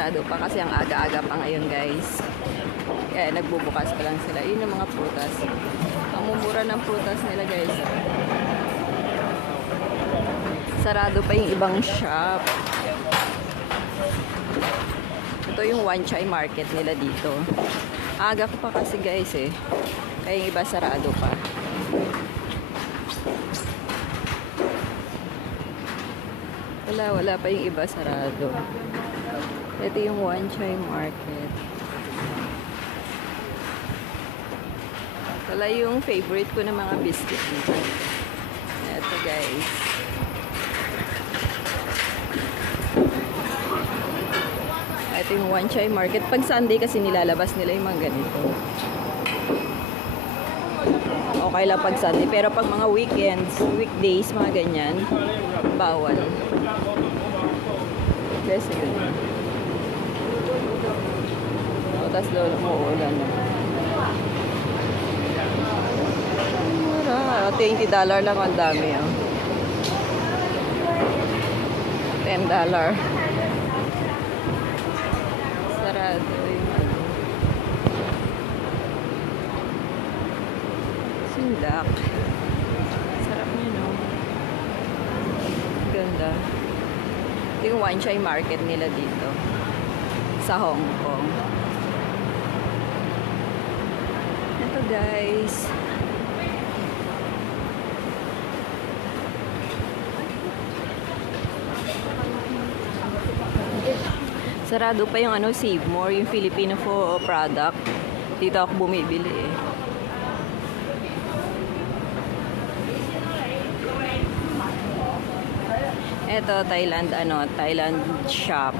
sarado pa kasi ang aga-aga pa ngayon, guys. Kaya nagbubukas pa lang sila. Yun yung mga prutas. Ang mumura ng prutas nila, guys. Sarado pa yung ibang shop. Ito yung Wan Chai market nila dito. Aga ko pa kasi, guys, eh. Kaya yung iba sarado pa. Wala pa yung iba sarado. Ito yung Wan Chai market. Wala yung favorite ko na mga biscuit dito. Ito, guys. Ito yung Wan Chai market. Pag Sunday kasi nilalabas nila yung mga ganito. Okay lang pag Sunday. Pero pag mga weekends, weekdays, mga ganyan, bawal. Kasi yun. O, tas doon umuulan. $20 lang ang dami. Oh. $10. Sarado yung ano. Sindak. Sarap niya, no? Ganda. Ito yung Wan Chai market nila dito. Sa Hong Kong. Ito, guys. Sarado pa yung ano, Save More, yung Filipino product. Dito ako bumibili eh. Ito, Thailand shop.